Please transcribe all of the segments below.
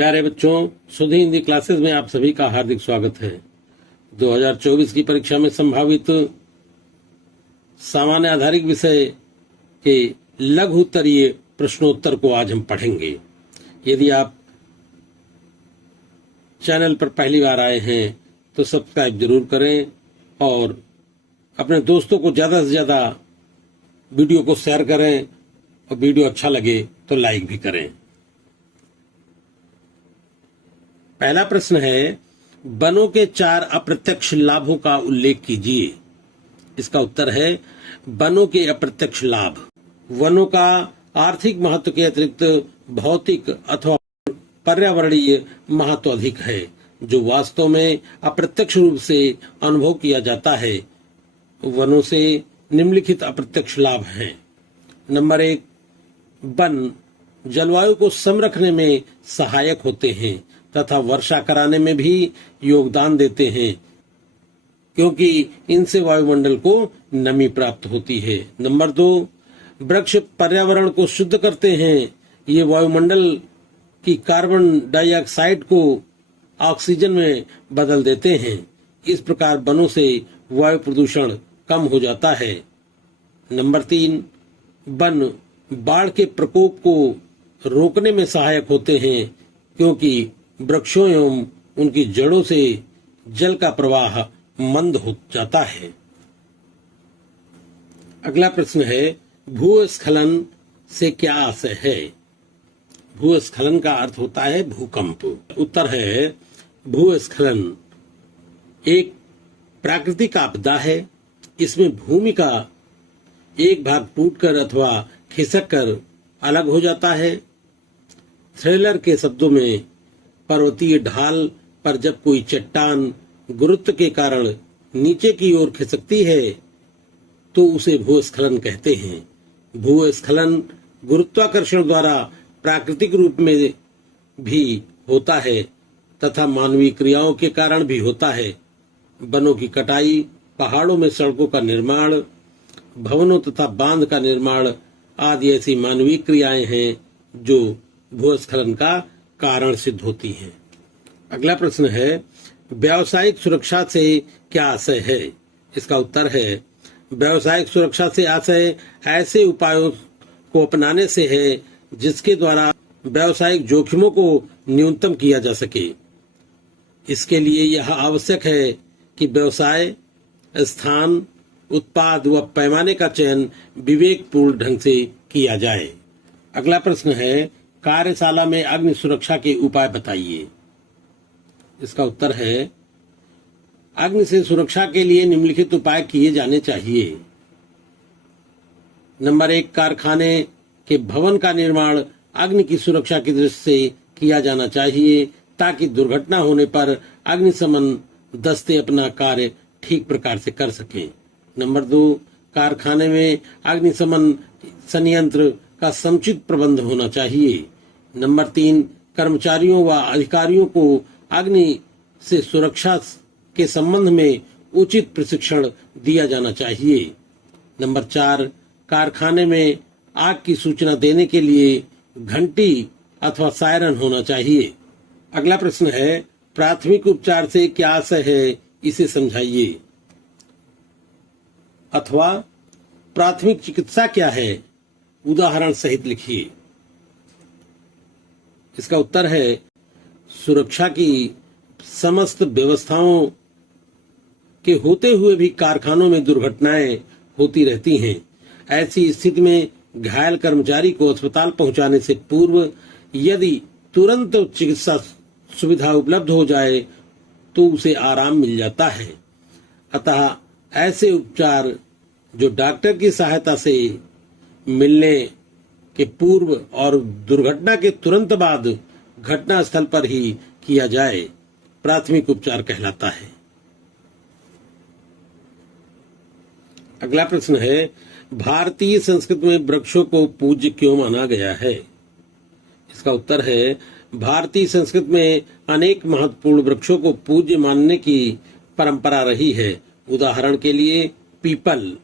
प्यारे बच्चों, सुधी हिंदी क्लासेस में आप सभी का हार्दिक स्वागत है। 2024 की परीक्षा में संभावित सामान्य आधारित विषय के लघु उत्तरीय प्रश्नोत्तर को आज हम पढ़ेंगे। यदि आप चैनल पर पहली बार आए हैं तो सब्सक्राइब जरूर करें और अपने दोस्तों को ज्यादा से ज्यादा वीडियो को शेयर करें और वीडियो अच्छा लगे तो लाइक भी करें। पहला प्रश्न है, वनों के 4 अप्रत्यक्ष लाभों का उल्लेख कीजिए। इसका उत्तर है वनों के अप्रत्यक्ष लाभ। वनों का आर्थिक महत्व के अतिरिक्त भौतिक अथवा पर्यावरणीय महत्व अधिक है, जो वास्तव में अप्रत्यक्ष रूप से अनुभव किया जाता है। वनों से निम्नलिखित अप्रत्यक्ष लाभ हैं। नंबर 1, वन जलवायु को सम रखने में सहायक होते हैं तथा वर्षा कराने में भी योगदान देते हैं, क्योंकि इनसे वायुमंडल को नमी प्राप्त होती है। नंबर 2, वृक्ष पर्यावरण को शुद्ध करते हैं। ये वायुमंडल की कार्बन डाइऑक्साइड को ऑक्सीजन में बदल देते हैं। इस प्रकार वनों से वायु प्रदूषण कम हो जाता है। नंबर 3, वन बाढ़ के प्रकोप को रोकने में सहायक होते हैं, क्योंकि वृक्षों एवं उनकी जड़ों से जल का प्रवाह मंद हो जाता है। अगला प्रश्न है, भूस्खलन से क्या आशय है? भूस्खलन का अर्थ होता है भूकंप। उत्तर है, भूस्खलन एक प्राकृतिक आपदा है। इसमें भूमि का एक भाग टूटकर अथवा खिसक कर अलग हो जाता है। थ्रिलर के शब्दों में, पर्वतीय ढाल पर जब कोई चट्टान गुरुत्व के कारण नीचे की ओर खिसकती है तो उसे भूस्खलन कहते हैं। भूस्खलन गुरुत्वाकर्षण द्वारा प्राकृतिक रूप में भी होता है तथा मानवीय क्रियाओं के कारण भी होता है। वनों की कटाई, पहाड़ों में सड़कों का निर्माण, भवनों तथा बांध का निर्माण आदि ऐसी मानवीय क्रियाएं हैं जो भूस्खलन का कारण सिद्ध होती हैं। अगला प्रश्न है, व्यावसायिक सुरक्षा से क्या आशय है? इसका उत्तर है, व्यावसायिक सुरक्षा से आशय ऐसे उपायों को अपनाने से है जिसके द्वारा व्यावसायिक जोखिमों को न्यूनतम किया जा सके। इसके लिए यह आवश्यक है कि व्यवसाय, स्थान, उत्पाद व पैमाने का चयन विवेकपूर्ण ढंग से किया जाए। अगला प्रश्न है, कार्यशाला में अग्नि सुरक्षा के उपाय बताइए। इसका उत्तर है, अग्नि से सुरक्षा के लिए निम्नलिखित उपाय किए जाने चाहिए। नंबर 1, कारखाने के भवन का निर्माण अग्नि की सुरक्षा की दृष्टि से किया जाना चाहिए, ताकि दुर्घटना होने पर अग्निशमन दस्ते अपना कार्य ठीक प्रकार से कर सकें। नंबर 2, कारखाने में अग्निशमन संयंत्र का समुचित प्रबंध होना चाहिए। नंबर 3, कर्मचारियों व अधिकारियों को अग्नि से सुरक्षा के संबंध में उचित प्रशिक्षण दिया जाना चाहिए। नंबर 4, कारखाने में आग की सूचना देने के लिए घंटी अथवा सायरन होना चाहिए। अगला प्रश्न है, प्राथमिक उपचार से क्या आशय है, इसे समझाइए। अथवा प्राथमिक चिकित्सा क्या है, उदाहरण सहित लिखिए। इसका उत्तर है, सुरक्षा की समस्त व्यवस्थाओं के होते हुए भी कारखानों में दुर्घटनाएं होती रहती हैं। ऐसी स्थिति में घायल कर्मचारी को अस्पताल पहुंचाने से पूर्व यदि तुरंत चिकित्सा सुविधा उपलब्ध हो जाए तो उसे आराम मिल जाता है। अतः ऐसे उपचार जो डॉक्टर की सहायता से मिलने के पूर्व और दुर्घटना के तुरंत बाद घटना स्थल पर ही किया जाए, प्राथमिक उपचार कहलाता है। अगला प्रश्न है, भारतीय संस्कृति में वृक्षों को पूज्य क्यों माना गया है? इसका उत्तर है, भारतीय संस्कृति में अनेक महत्वपूर्ण वृक्षों को पूज्य मानने की परंपरा रही है। उदाहरण के लिए पीपल,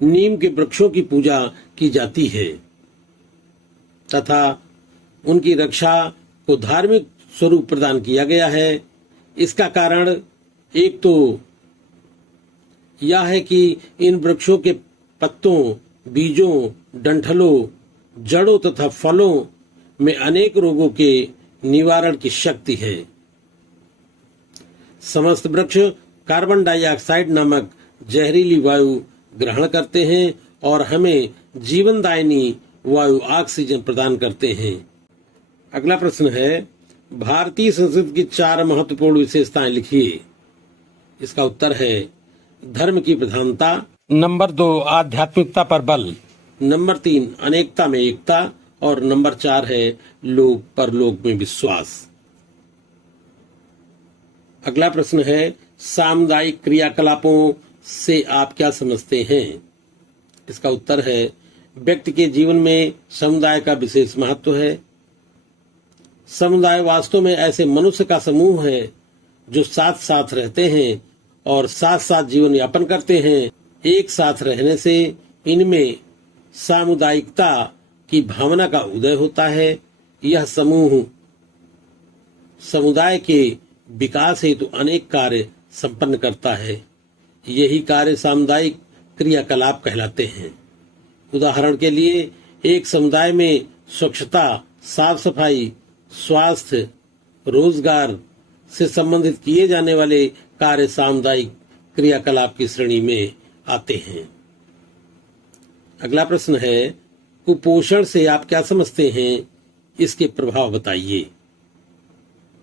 नीम के वृक्षों की पूजा की जाती है तथा उनकी रक्षा को धार्मिक स्वरूप प्रदान किया गया है। इसका कारण एक तो यह है कि इन वृक्षों के पत्तों, बीजों, डंठलों, जड़ों तथा फलों में अनेक रोगों के निवारण की शक्ति है। समस्त वृक्ष कार्बन डाइऑक्साइड नामक जहरीली वायु ग्रहण करते हैं और हमें जीवनदायिनी वायु ऑक्सीजन प्रदान करते हैं। अगला प्रश्न है, भारतीय संस्कृति की 4 महत्वपूर्ण विशेषताएं लिखिए। इसका उत्तर है धर्म की प्रधानता, नंबर 2 आध्यात्मिकता पर बल, नंबर 3 अनेकता में एकता और नंबर 4 है लोक परलोक में विश्वास। अगला प्रश्न है, सामुदायिक क्रियाकलापों से आप क्या समझते हैं? इसका उत्तर है व्यक्ति के जीवन में समुदाय का विशेष महत्व है। समुदाय वास्तव में ऐसे मनुष्य का समूह है जो साथ साथ रहते हैं और साथ साथ जीवन यापन करते हैं। एक साथ रहने से इनमें सामुदायिकता की भावना का उदय होता है। यह समूह समुदाय के विकास हेतु अनेक कार्य संपन्न करता है। यही कार्य सामुदायिक क्रियाकलाप कहलाते हैं। उदाहरण के लिए एक समुदाय में स्वच्छता, साफ सफाई, स्वास्थ्य, रोजगार से संबंधित किए जाने वाले कार्य सामुदायिक क्रियाकलाप की श्रेणी में आते हैं। अगला प्रश्न है, कुपोषण से आप क्या समझते हैं? इसके प्रभाव बताइए।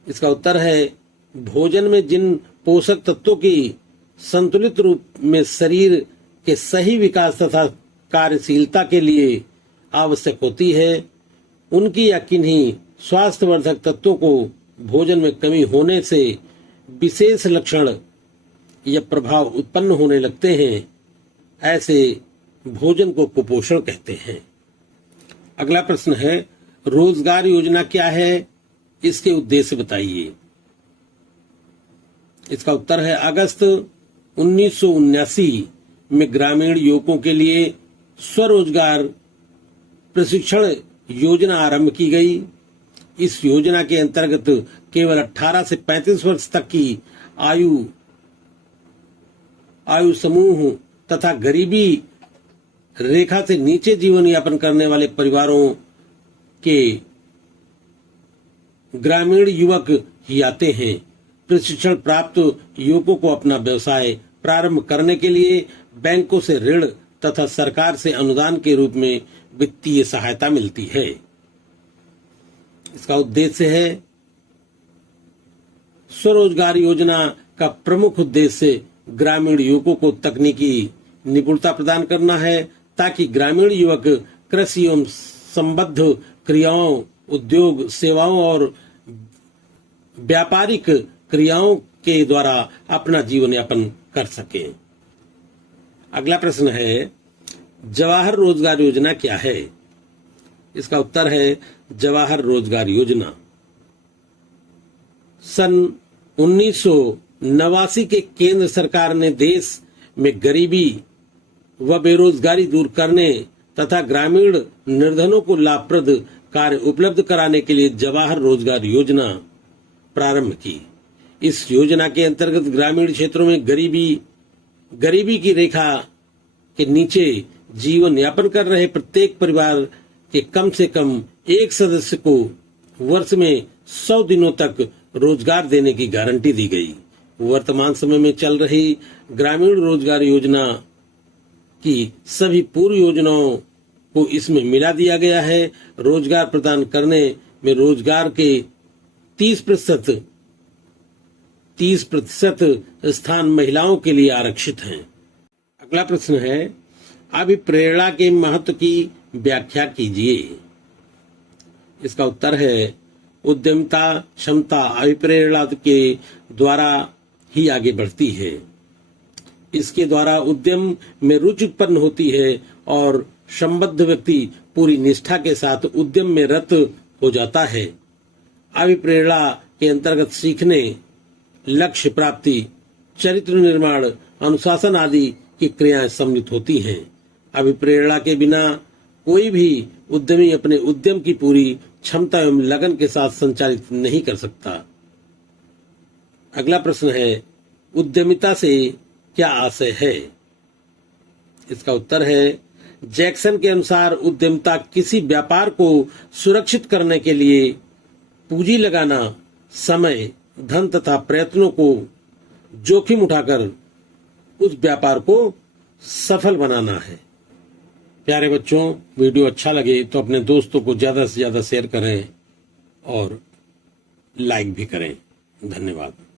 इसका उत्तर है भोजन में जिन पोषक तत्वों की संतुलित रूप में शरीर के सही विकास तथा कार्यशीलता के लिए आवश्यक होती है, उनकी या किन्हीं स्वास्थ्यवर्धक तत्वों को भोजन में कमी होने से विशेष लक्षण या प्रभाव उत्पन्न होने लगते हैं। ऐसे भोजन को कुपोषण कहते हैं। अगला प्रश्न है, रोजगार योजना क्या है? इसके उद्देश्य बताइए। इसका उत्तर है अगस्त 1979 में ग्रामीण युवकों के लिए स्वरोजगार प्रशिक्षण योजना आरंभ की गई। इस योजना के अंतर्गत केवल 18 से 35 वर्ष तक की आयु समूह तथा गरीबी रेखा से नीचे जीवन यापन करने वाले परिवारों के ग्रामीण युवक ही आते हैं। प्रशिक्षण प्राप्त युवकों को अपना व्यवसाय प्रारंभ करने के लिए बैंकों से ऋण तथा सरकार से अनुदान के रूप में वित्तीय सहायता मिलती है। इसका उद्देश्य है, स्वरोजगार योजना का प्रमुख उद्देश्य ग्रामीण युवकों को तकनीकी निपुणता प्रदान करना है ताकि ग्रामीण युवक कृषि एवं संबद्ध क्रियाओं, उद्योग, सेवाओं और व्यापारिक क्रियाओं के द्वारा अपना जीवन यापन कर सकें। अगला प्रश्न है, जवाहर रोजगार योजना क्या है? इसका उत्तर है जवाहर रोजगार योजना सन 1989 के केंद्र सरकार ने देश में गरीबी व बेरोजगारी दूर करने तथा ग्रामीण निर्धनों को लाभप्रद कार्य उपलब्ध कराने के लिए जवाहर रोजगार योजना प्रारंभ की। इस योजना के अंतर्गत ग्रामीण क्षेत्रों में गरीबी की रेखा के नीचे जीवन यापन कर रहे प्रत्येक परिवार के कम से कम एक सदस्य को वर्ष में 100 दिनों तक रोजगार देने की गारंटी दी गई। वर्तमान समय में चल रही ग्रामीण रोजगार योजना की सभी पूर्व योजनाओं को इसमें मिला दिया गया है। रोजगार प्रदान करने में रोजगार के 30% स्थान महिलाओं के लिए आरक्षित हैं। अगला प्रश्न है, अभिप्रेरणा के महत्व की व्याख्या कीजिए। इसका उत्तर है उद्यमिता क्षमता अभिप्रेरणा के द्वारा ही आगे बढ़ती है। इसके द्वारा उद्यम में रुचि उत्पन्न होती है और संबद्ध व्यक्ति पूरी निष्ठा के साथ उद्यम में रत हो जाता है। अभिप्रेरणा के अंतर्गत सीखने, लक्ष्य प्राप्ति, चरित्र निर्माण, अनुशासन आदि की क्रियाएं सम्मिलित होती हैं। अभिप्रेरणा के बिना कोई भी उद्यमी अपने उद्यम की पूरी क्षमता एवं लगन के साथ संचालित नहीं कर सकता। अगला प्रश्न है, उद्यमिता से क्या आशय है? इसका उत्तर है, जैक्सन के अनुसार उद्यमिता किसी व्यापार को सुरक्षित करने के लिए पूंजी लगाना, समय, धन तथा प्रयत्नों को जोखिम उठाकर उस व्यापार को सफल बनाना है। प्यारे बच्चों, वीडियो अच्छा लगे तो अपने दोस्तों को ज्यादा से ज्यादा शेयर करें और लाइक भी करें। धन्यवाद।